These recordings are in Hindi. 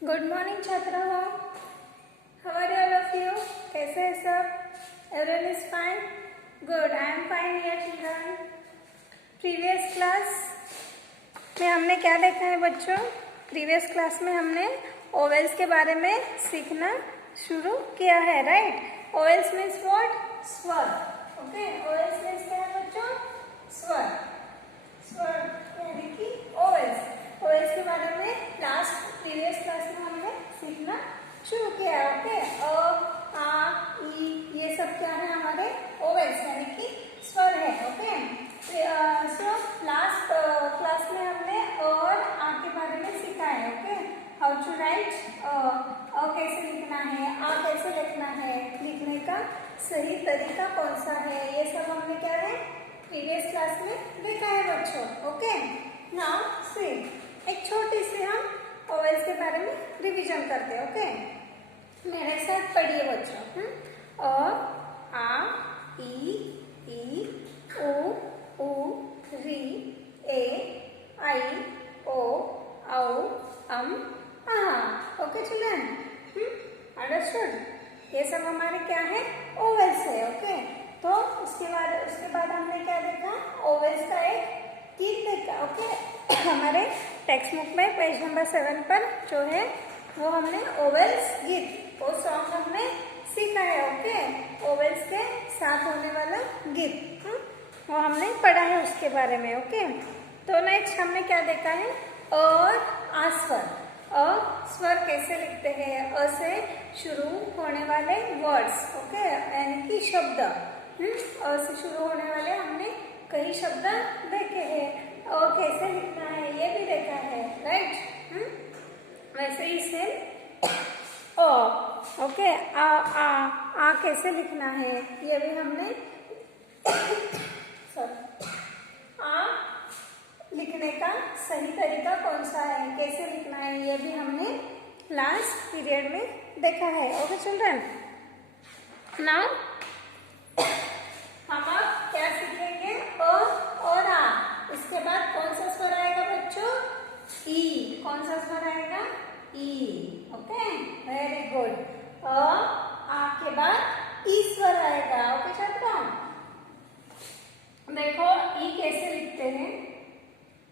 गुड मॉर्निंग छात्रों। How are all of you? कैसे हैं सब? Everyone is fine? Good, I am fine here children. Previous class में हमने क्या देखा है बच्चों? प्रीवियस क्लास में हमने ओवेल्स के बारे में सीखना शुरू किया है, राइट? Vowels means what? स्वर। ओके, ओवेल्स मीन्स क्या है बच्चों? स्वर। स्वर यानी कि ओवेल्स। ओवेल्स के बारे में लास्ट प्रीवियस क्लास में हमने सीखना शुरू किया है। ओके, अ, आ, ई, ये सब क्या है हमारे? ओवेल्स यानी कि स्वर है। ओके, सो लास्ट क्लास में हमने और आ के बारे में सीखा है। ओके, हाउ टू राइट, अ कैसे लिखना है, आ कैसे लिखना है, लिखने का सही तरीका कौन सा है, ये सब हमने क्या है प्रीवियस क्लास में देखा है बच्चों। ओके, नाउ सी एक छोटी सी हम ओवेल्स के बारे में रिवीजन करते हैं। ओके, मेरे साथ पढ़िए बच्चों। अ, आ, ई, उ, री, ए, आई, ओ, औ, आहा। Okay children, understood? ये सब हमारे क्या है? ओवेल्स है। ओके, तो उसके बाद हमने क्या देखा? ओवेल्स का एक गीत देखा। ओके, हमारे टेक्स्ट बुक में पेज नंबर 7 पर जो है वो हमने ओवेल्स गीत, वो सॉन्ग हमने सीखा है। ओके, ओवेल्स के साथ होने वाला गीत, वो हमने पढ़ा है उसके बारे में। ओके, तो नेक्स्ट हमने क्या देखा है? और आ स्वर। अ स्वर कैसे लिखते हैं? अ से शुरू होने वाले वर्ड्स। ओके, यानी कि शब्द। अ से शुरू होने वाले हमने कई शब्द देखे हैं। अ कैसे लिखना है ये भी देखा है, राइट? वैसे ही से ओ, ओके, आ कैसे लिखना है ये भी हमने सॉरी, आ लिखने का सही तरीका कौन सा है, कैसे लिखना है, ये भी हमने लास्ट पीरियड में देखा है। ओके चिल्ड्रन, नाउ हम अब क्या सीखेंगे? अ और आ। इसके बाद कौन सा स्वर आएगा बच्चों? ई। कौन सा स्वर आएगा? ई। Okay, very good. आ के बाद ई स्वर आएगा। ओके छात्रों, देखो ई कैसे लिखते हैं,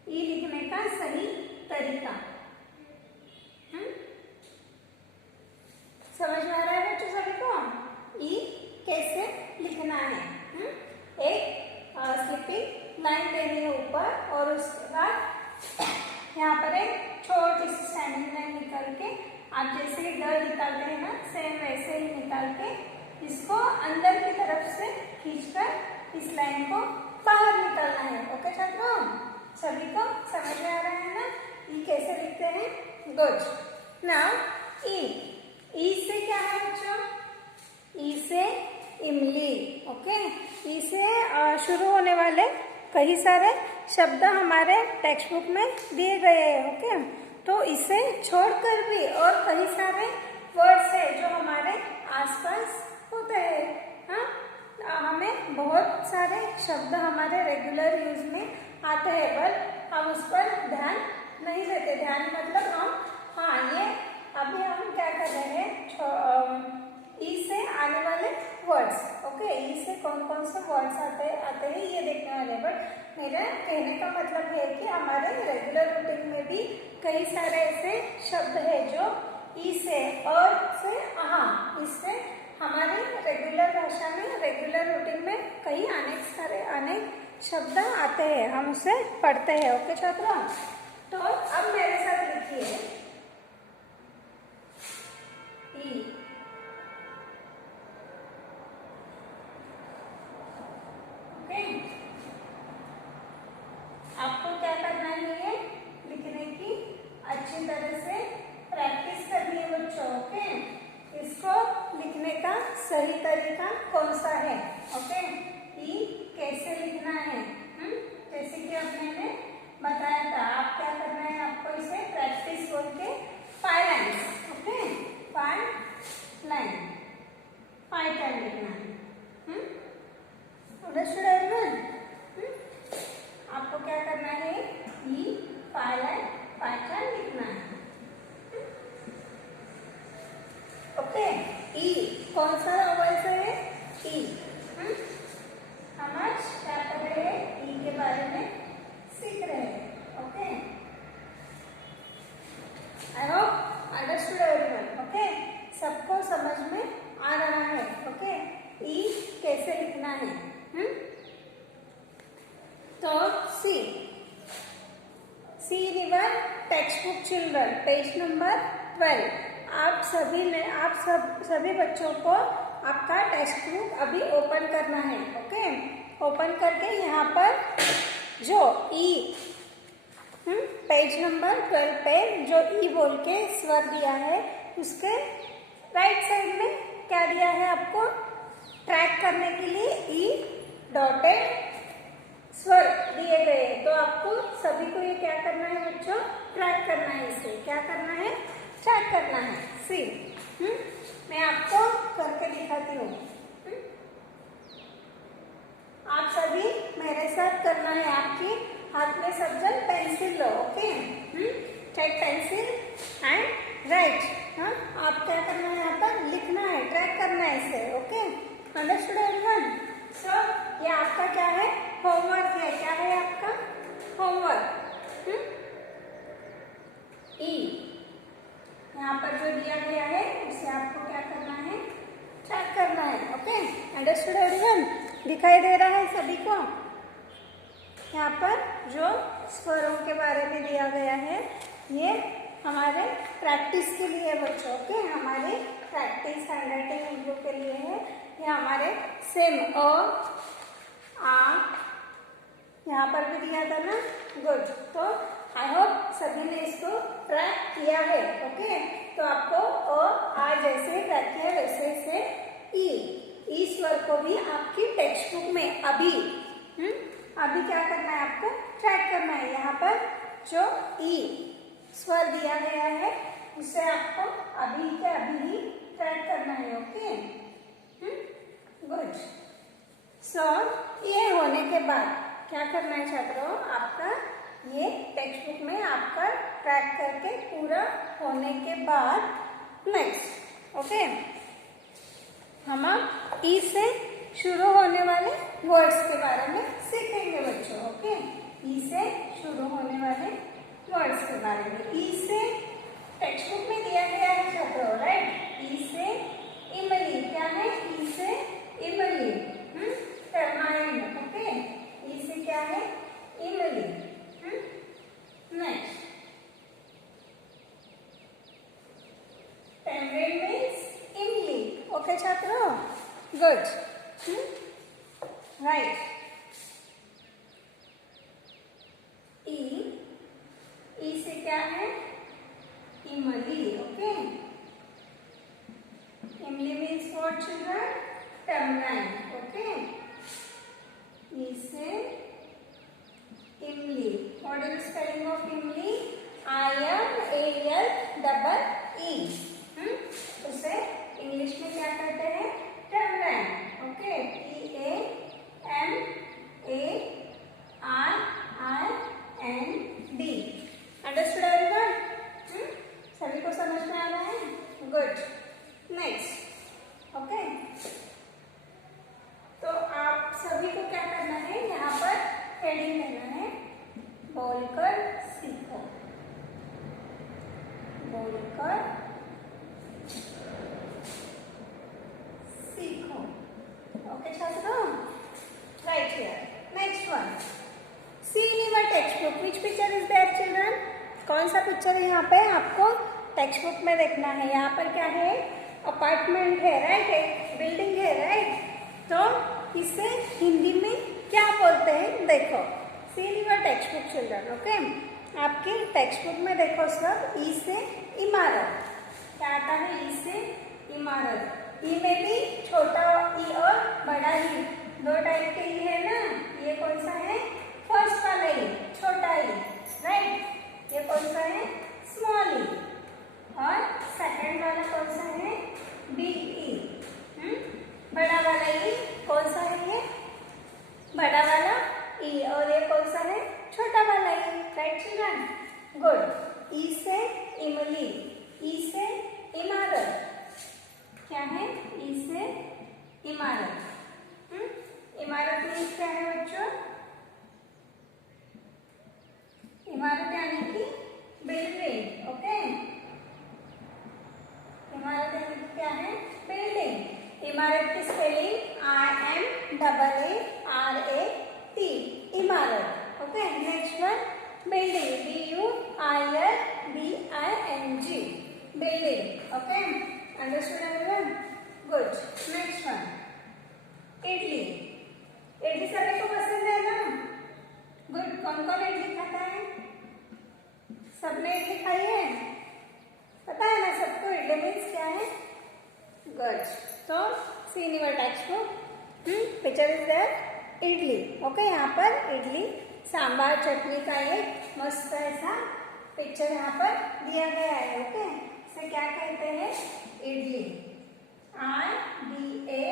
ई लिखने का सही तरीका समझ में आ रहा है बच्चों सभी को? ई कैसे लिखना है? एक स्लिपिंग लाइन देनी है ऊपर और उसके बाद यहाँ पर एक छोटी सी स्टैंडिंग लाइन निकाल के, आप जैसे ही ड निकालते हैं ना, सेम वैसे ही निकाल के इसको अंदर की तरफ से खींचकर इस लाइन को बाहर निकालना है। ओके छात्रों, सभी को समझ में आ रहा है ना ई कैसे लिखते हैं? गुड। नाउ ई। ई से क्या है बच्चों? ई से इमली। ओके, ई से शुरू होने वाले कई सारे शब्द हमारे टेक्स्ट बुक में दिए गए हैं। ओके, तो इसे छोड़कर भी और कई सारे वर्ड्स है जो हमारे आसपास होते हैं। हाँ, हमें बहुत सारे शब्द हमारे रेगुलर यूज में आते हैं, पर हम उस पर ध्यान नहीं देते। ध्यान मतलब हम, हाँ, ये अभी हम क्या कर रहे हैं? ई से आने वाले वर्ड्स। ओके, ई से कौन कौन से वर्ड्स आते हैं ये देखने वाले। बट मेरा कहने का मतलब है कि हमारे रेगुलर रूटीन में भी कई सारे ऐसे शब्द है जो ई से और से आहा, इससे हमारे रेगुलर भाषा में, रेगुलर रूटीन में कई अनेक शब्द आते हैं, हम उसे पढ़ते हैं। ओके छात्रों, तो अब मेरे साथ लिखिए ई। ओके, आपको क्या करना है? ये लिखने की अच्छी तरह से प्रैक्टिस करनी है बच्चों। ओके, इसको लिखने का सही तरीका कौन सा है? ओके, ई कैसे लिखना है? जैसे कि अब मैंने बताया था, आप क्या करना है? आपको इसे प्रैक्टिस बोल के 5 लाइन्स, ओके, 5 लाइन, 5 टाइम लिखना है। Understood everyone? आपको क्या करना है? ई 5 लाइन 5 टाइम लिखना है। ओके। ई कौन सा वॉवल से है? ई। हम आज क्या कर रहे हैं? ई के बारे में सीख रहे हैं। Okay, I hope understood everyone. Okay, सबको समझ में आ रहा है। ओके, ई कैसे लिखना है? तो see river textbook children, page number 12। आप सभी बच्चों को आपका टेक्स्ट बुक अभी ओपन करना है। ओके, ओपन करके यहाँ पर जो ई पेज नंबर 12 पे जो ई बोल के स्वर दिया है, उसके राइट साइड में क्या दिया है आपको? ट्रैक करने के लिए ई डॉटेड स्वर दिए गए। तो आपको सभी को ये क्या करना है बच्चों? ट्रैक करना है। इसे क्या करना है? ट्रैक करना है। सी मैं आपको करके दिखाती हूँ। आप सभी मेरे साथ करना है। आपकी हाथ में सब जन पेंसिल लो। Okay, take pencil and write. हाँ, आप क्या करना है? यहाँ पर लिखना है, ट्रैक करना है इसे। Okay, understood everyone? सो ये आपका क्या है? होमवर्क है। क्या है आपका होमवर्क? ई यहाँ पर जो दिया गया है उसे आपको क्या करना है? ट्रैक करना है। Okay, understood everyone? दिखाई दे रहा है सभी को? यहाँ पर जो स्वरों के बारे में दिया गया है, ये हमारे प्रैक्टिस के लिए बच्चों के, हमारे प्रैक्टिस हैंडराइटिंग के लिए है। ये हमारे सेम आ यहाँ पर भी दिया था ना? गुड। तो आई होप सभी ने इसको ट्रैक किया है। ओके, तो आपको आ जैसे ट्रैक किया वैसे से ई स्वर को भी आपकी टेक्स्ट बुक में अभी क्या करना है? आपको ट्रैक करना है। यहाँ पर जो ई स्वर दिया गया है उसे आपको अभी के अभी ही ट्रैक करना है। Okay, good. सो ये होने के बाद क्या करना है छात्रों? आपका ये टेक्स्ट बुक में आपका ट्रैक करके पूरा होने के बाद नेक्स्ट ओके, हम अब ई से शुरू होने वाले वर्ड्स के बारे में सीखेंगे बच्चों। ओके, ई से शुरू होने वाले वर्ड्स के बारे में। ई से टेक्स्ट बुक में दिया गया है छात्रों, राइट? ई से इमली। क्या है? ई से इमली, टर्माइन। ओके, ई से क्या है? इमली। नेक्स्ट, टैमरिंड मीन्स इमली। ओके छात्रों, गुड, राइट। ई से क्या है? इमली। ओके, इमली means what children? Tamarind. Okay, ई से इमली। व्हाट इज स्पेलिंग ऑफ इमली? IMAL उसे इंग्लिश में क्या कहते हैं? Tamarind. Okay, TAMARIND। Understood everyone? सभी को समझ में आ रहा है? गुड। नेक्स्ट, ओके, तो आप सभी को क्या करना है? यहाँ पर हेडिंग लेना है, बोलकर सीखो। बोलकर सीखो। ओके छात्रों, right here. Next one, see in your textbook. Which picture is there children? कौन सा पिक्चर है यहाँ पे आपको टेक्स्ट बुक में देखना है? यहाँ पर क्या है? अपार्टमेंट है, राइट? एक बिल्डिंग है, राइट? तो इसे हिंदी में क्या बोलते हैं? देखो, see in your textbook children. Okay, आपके टेक्स्ट बुक में देखो सब, ई से इमारत। क्या आता है? ई से इमारत। ई में भी छोटा ई और बड़ा ई, दो टाइप के ई है ना? ये कौन सा है? फर्स्ट वाला ई, छोटा ई, राइट? ये कौन सा है? स्मॉल ई। और सेकंड वाला कौन सा है? Big E. बड़ा वाला ई कौन सा है? ये बड़ा वाला ई। और ये कौन सा है? छोटा वाला ई, राइट चिल्ड्रन? गुड। ई से इमली, ई से इमारत। क्या है? ई से इमारत। इमारत मीन्स क्या है बच्चों? इमारत यानी कि बिल्डिंग। ओके, इमारत यानी कि क्या है? बिल्डिंग। इमारत की स्पेलिंग IMAARAT, इमारत। Okay, next one building, BUILDING, building. Okay, understood everyone? Good. Next one idli. Idli सभी को पसंद है ना? गुड। कौन कौन इडली खाता है? सबने इडली खाई है? पता है ना सबको इडली मीन्स क्या है? गुड। तो see in your textbook, picture is there idli. Okay, यहाँ पर इडली सांबार चटनी का एक मस्त ऐसा पिक्चर यहाँ पर दिया गया है। ओके, इसे क्या कहते हैं? Idli. IDALEE।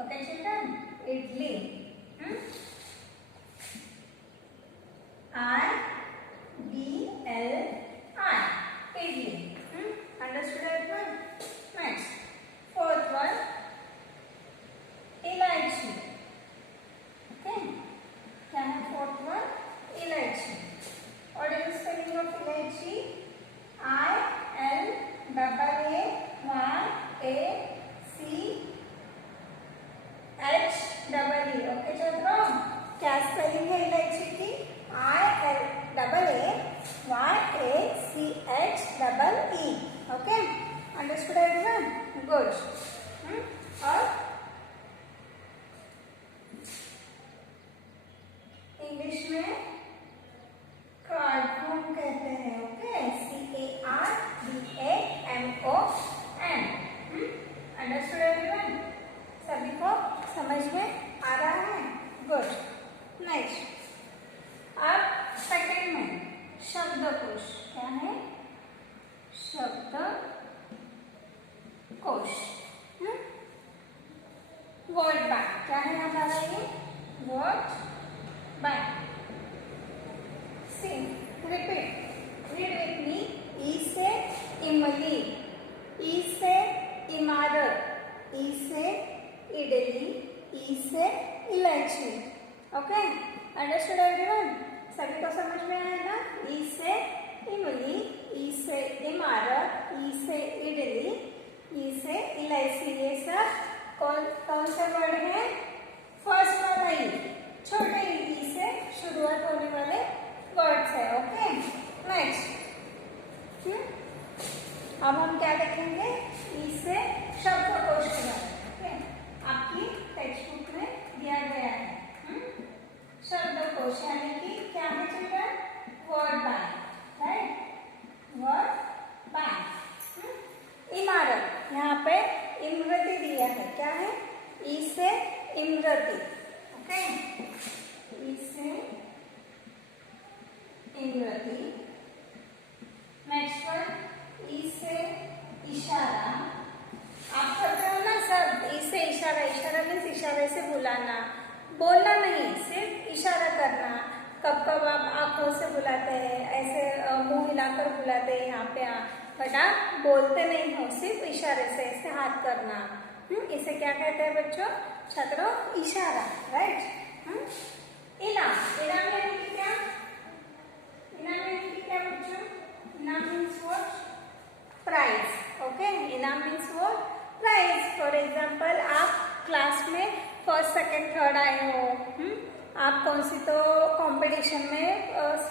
Okay children, idli. IDLI, idli. Understood everyone? Next fourth one इलायची। ओके, क्या है फोर्थ वन? इलायची। What is the spelling of इलायची? ILAACHEE। ओके चलो, क्या स्पेलिंग है इलायची की? ILAAYACHEE। Okay, understood everyone? Good. और इंग्लिश में कार्डमम कहते हैं। Okay, CARDAMON। Understood everyone? सभी को समझ में आ रहा है? गुड। नेक्स्ट, अब सेकंड में शब्दकोश। क्या है? शब्दकोश। Word bank. क्या है हमारा ये? Word bank. Sing, repeat, read with me. E से इमली, E से इमारत, E से इडली, E से इलायची। Okay, understood everyone? सभी को समझ में आया ना? E से इमली, E से इमारत, E से इडली, E से इलायची। ये सब कौन से वर्ड है? फर्स्ट वाला ई, छोटे ई से शुरुआत होने वाले वर्ड्स है। ओके, नेक्स्ट अब हम क्या देखेंगे? इससे शब्दकोश के बारे में। ओके, आपकी टेक्स्ट बुक में दिया गया है। शब्दकोश यानी कि क्या है children? Word bank. Right, word bank. इमारत, यहाँ पे इमरती दिया है। क्या है? ई से इमरती। ओके, ई से इमरती। नेक्स्ट वन ई से इशारा। आप करते हो ना सब, ई से इशारा। इशारा मीन्स इशारे से बुलाना, बोलना नहीं, सिर्फ इशारा करना। कब कब आप आंखों से बुलाते हैं, ऐसे मुंह हिलाकर बुलाते हैं यहाँ पे, बट आप बोलते नहीं हो, सिर्फ इशारे से ऐसे हाथ करना। इसे क्या कहते हैं बच्चों? छात्रों, इशारा। राइट। इनाम। इनाम यानी कि क्या? इनाम यानी कि क्या बच्चों? इनाम मीन्स व्हाट? प्राइज। ओके, इनाम means what? Prize. For example, आप क्लास में फर्स्ट सेकंड थर्ड आए हो, आप कौन सी तो कंपटीशन में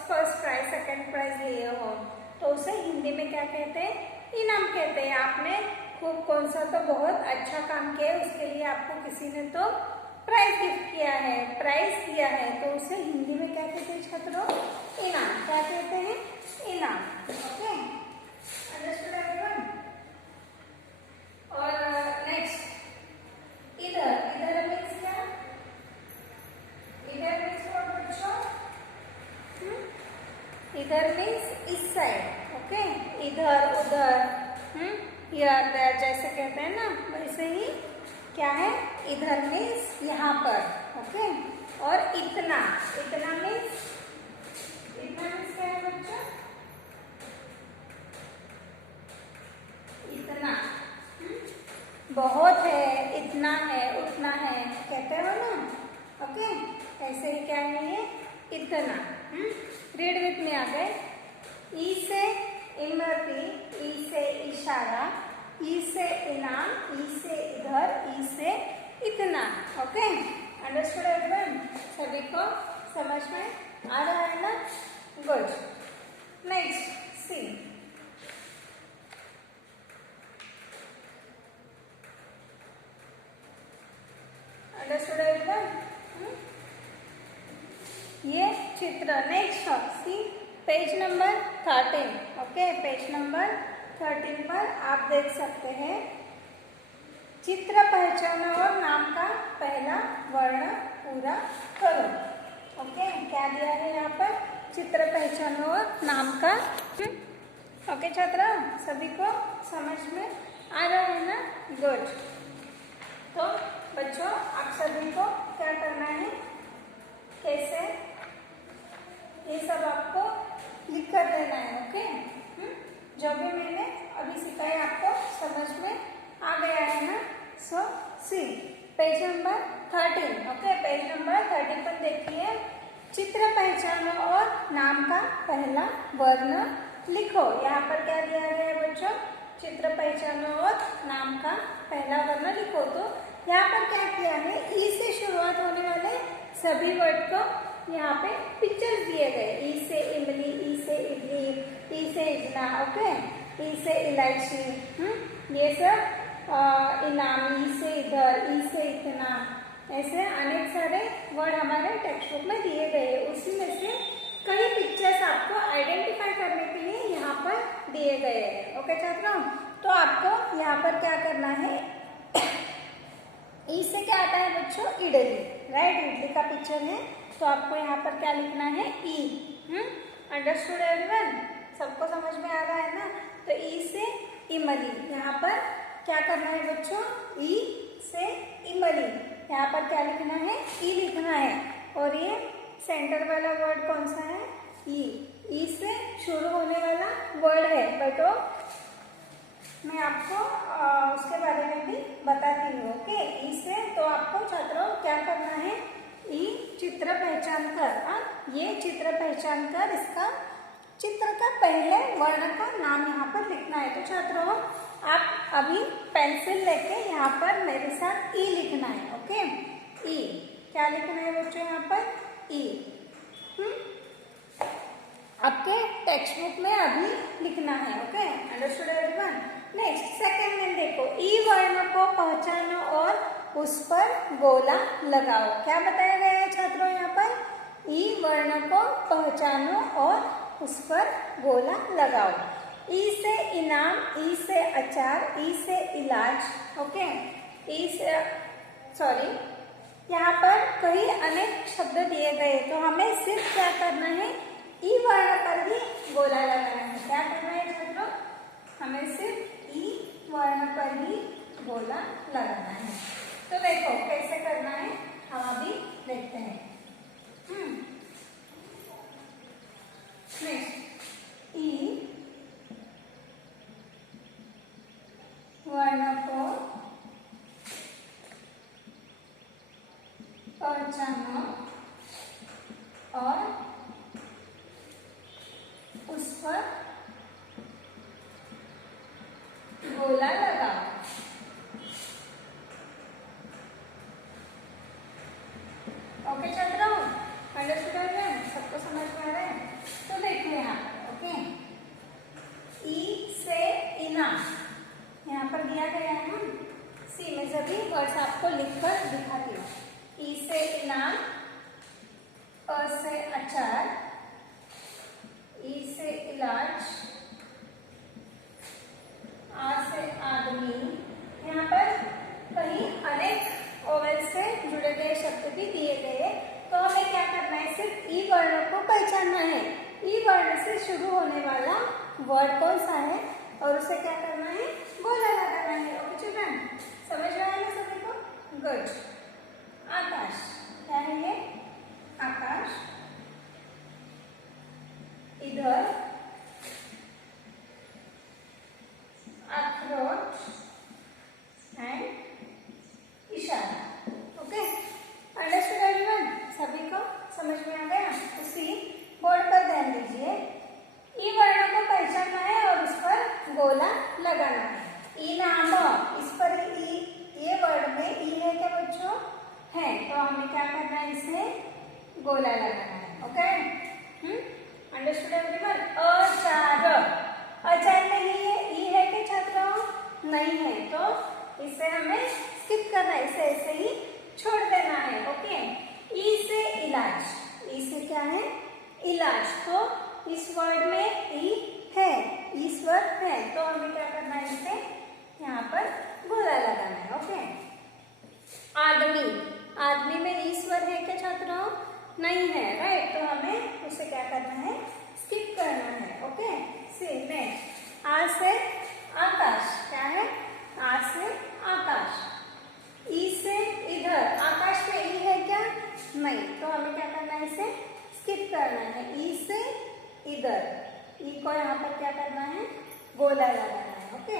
फर्स्ट प्राइज सेकंड प्राइज लिए हो, तो उसे हिंदी में क्या कहते हैं? इनाम कहते हैं। आपने खूब कौन सा तो बहुत अच्छा काम किया है, उसके लिए आपको किसी ने तो प्राइज गिफ्ट किया है, प्राइज दिया है, तो उसे हिंदी में क्या कहते हैं छात्रों? इनाम। क्या कहते हैं? इनाम। Okay, understood everyone? और नेक्स्ट इधर। इधर मीन्स क्या? इधर मीन्स व्हाट बच्चों? इधर मीन्स इस साइड। ओके, इधर उधर, हियर देयर जैसे कहते हैं ना, वैसे ही क्या है? इधर मीन्स यहाँ पर। ओके, और इतना। इतना मीन्स क्या है बच्चों? बहुत है, इतना है, उतना है, कहते हो ना। ओके, ऐसे ही क्या है ये, इतना। रीड विथ में आ गए। ई से इमरती, ई से इशारा, ई से इनाम, ई से इधर, ई से इतना। Okay, understood everyone? सभी को समझ में आ रहा है ना? Good. Next see. Understood everyone? ये चित्र। Next see page number 13। Okay, page number 13 पर आप देख सकते हैं, चित्र पहचानो और नाम का पहला वर्ण पूरा करो। ओके, क्या दिया है यहाँ पर? चित्र पहचानो और नाम का। ओके छात्रा, सभी को समझ में आ रहा है ना? गुड। तो बच्चों, आप सभी को क्या करना है, कैसे ये सब आपको लिख कर देना है। ओके, जो भी मैंने अभी सिखाया आपको समझ में आ गया है ना? So see page number 13। Okay, page number 13 पर देखिए, चित्र पहचानो और नाम का पहला वर्ण लिखो। यहाँ पर क्या दिया गया है बच्चों? चित्र पहचानो और नाम का पहला वर्ण लिखो। तो यहाँ पर क्या किया है, ई से शुरुआत होने वाले सभी वर्ड को यहाँ पे पिक्चर्स दिए गए। ई से इमली, ई से इडली, ई से इजना। ओके, ई से इलायची, ये सब इनाम, ई से इधर, ई से इतना, ऐसे अनेक सारे वर्ड हमारे टेक्स्ट बुक में दिए गए। उसी में से कई पिक्चर्स आपको आइडेंटिफाई करने के लिए यहाँ पर दिए गए हैं। ओके छात्रों, तो आपको यहाँ पर क्या करना है, ई से क्या आता है बच्चों? इडली, राइट? इडली का पिक्चर है, तो आपको यहाँ पर क्या लिखना है? ई। Understood everyone? सबको समझ में आ रहा है ना? तो ई से इमली, यहाँ पर क्या करना है बच्चों? ई से इमली, यहाँ पर क्या लिखना है? ई लिखना है। और ये सेंटर वाला वर्ड कौन सा है? ई। ई से शुरू होने वाला वर्ड है, बेटो मैं आपको उसके बारे में भी बताती हूँ। ओके, ई से तो आपको छात्रों क्या करना है? ई चित्र पहचान कर, ये चित्र पहचान कर इसका चित्र का पहले वर्ण का नाम यहाँ पर लिखना है। तो छात्रों, आप अभी पेंसिल लेके यहाँ पर मेरे साथ ई लिखना है। ओके, ई क्या लिखना है बच्चों? यहाँ पर ई। आपके टेक्स्ट बुक में अभी लिखना है। Okay, understood everyone? Next second में देखो, ई वर्ण को पहचानो और उस पर गोला लगाओ। क्या बताया गया है छात्रों यहाँ पर? ई वर्ण को पहचानो और उस पर गोला लगाओ। ई से इनाम, ई से अचार, ई से इलाज। ओके, ई से सॉरी, यहाँ पर कई अनेक शब्द दिए गए, तो हमें सिर्फ क्या करना है? ई वर्ण पर ही गोला लगाना है। क्या करना है छात्रों? हमें सिर्फ ई वर्ण पर ही गोला लगाना है। तो देखो कैसे करना है, हम अभी देखते हैं। नेक्स्ट, ई वर्ण को पहचानो और उस पर गोला लगाओ। ओके छात्रों, अंडरस्टूड है? सबको समझ में आ रहा है? तो देखिए यहाँ पर, ओके, ई से इनाम यहाँ पर दिया गया है ना? सी में सभी वर्ड्स आपको लिखकर दिखाती हूँ। ई से इनाम, अ से अचार, ई से इलाज, आ से आदमी। यहाँ पर कहीं अनेक ओवल से जुड़े गए शब्द भी दिए गए, तो हमें क्या करना है? सिर्फ ई वर्ण को पहचानना है। ई वर्ण से शुरू होने वाला वर्ड कौन सा है और उसे क्या करना है? गोला लगाना है। ओके चिल्ड्रन, समझ रहा है ना सभी को? गुड। आकाश, क्या है ये? आकाश। इधर अखरोट एंड इसे गोला लगाना है. Okay, understood everyone. अचार, अचार नहीं है, ई है कि छात्रों? नहीं है, तो इसे हमें स्किप करना है, इसे ऐसे ही छोड़ देना है. ओके, ई से इलाज, ई से क्या है? इलाज. तो इस वर्ड में ई है, ई स्वर है, तो हमें क्या करना है? इसे यहाँ पर गोला लगाना है. ओके, आदमी, आदमी में ई स्वर है क्या छात्रों? नहीं है, राइट. तो हमें उसे क्या करना है? स्किप करना है. ओके, सी नेक्स्ट. आ से आकाश, क्या है? आ से आकाश. ई से इधर, आकाश पे ई है क्या? नहीं, तो हमें क्या करना है? इसे स्किप करना है. ई से इधर, ई को यहाँ पर क्या करना है? गोला लगाना है. ओके,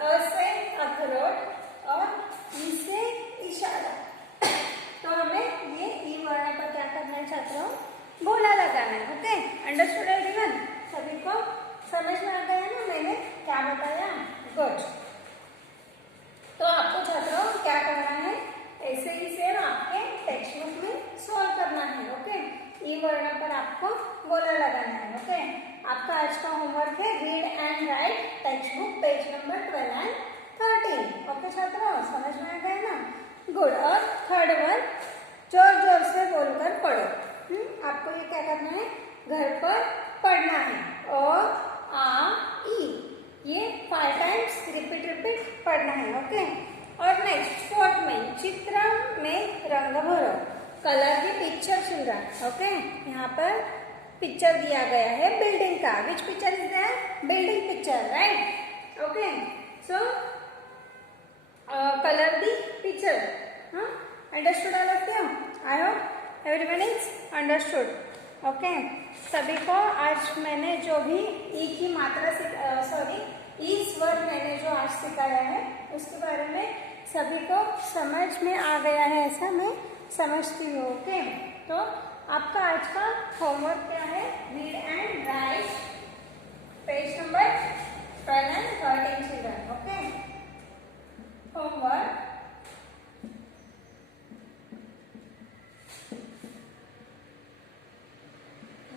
अ से अखरोट और ई से इशारा. तो हमें ये ई वर्ण पर क्या करना है छात्रों? गोला लगाना है. Okay, understood everyone? सभी को समझ में आ गया ना मैंने क्या बताया? गुड. तो आपको छात्रों क्या करना है? ऐसे ही सेम आपके टेक्स्ट बुक में सॉल्व करना है. ओके, ई वर्ण पर आपको गोला लगाना है. ओके, आपका आज का होमवर्क है read and right text book page number 12 and 13. Okay छात्रों, समझ में आ गया ना? गुड. और थर्ड वन, जोर जोर से बोलकर पढ़ो. आपको ये क्या करना है? घर पर पढ़ना है. अ आ ई, ये 5 टाइम्स रिपीट पढ़ना है. ओके, और नेक्स्ट फोर्थ में चित्र में रंग भरो. कलर की पिक्चर चिल्ड्रन. ओके, यहाँ पर पिक्चर दिया गया है बिल्डिंग का. Which picture is that? Building picture, right. Okay, so colour the picture. Understood all of you? I hope everyone is understood. Okay, सभी को आज मैंने जो भी ई की मात्रा ई स्वर मैंने जो आज सिखाया है उसके बारे में सभी को समझ में आ गया है, ऐसा मैं समझती हूँ. ओके, तो आपका आज का होमवर्क क्या है? Read and right page number 12 and 13 children. Okay, homework.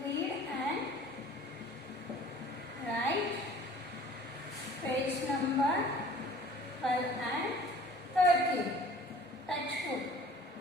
Read and write page number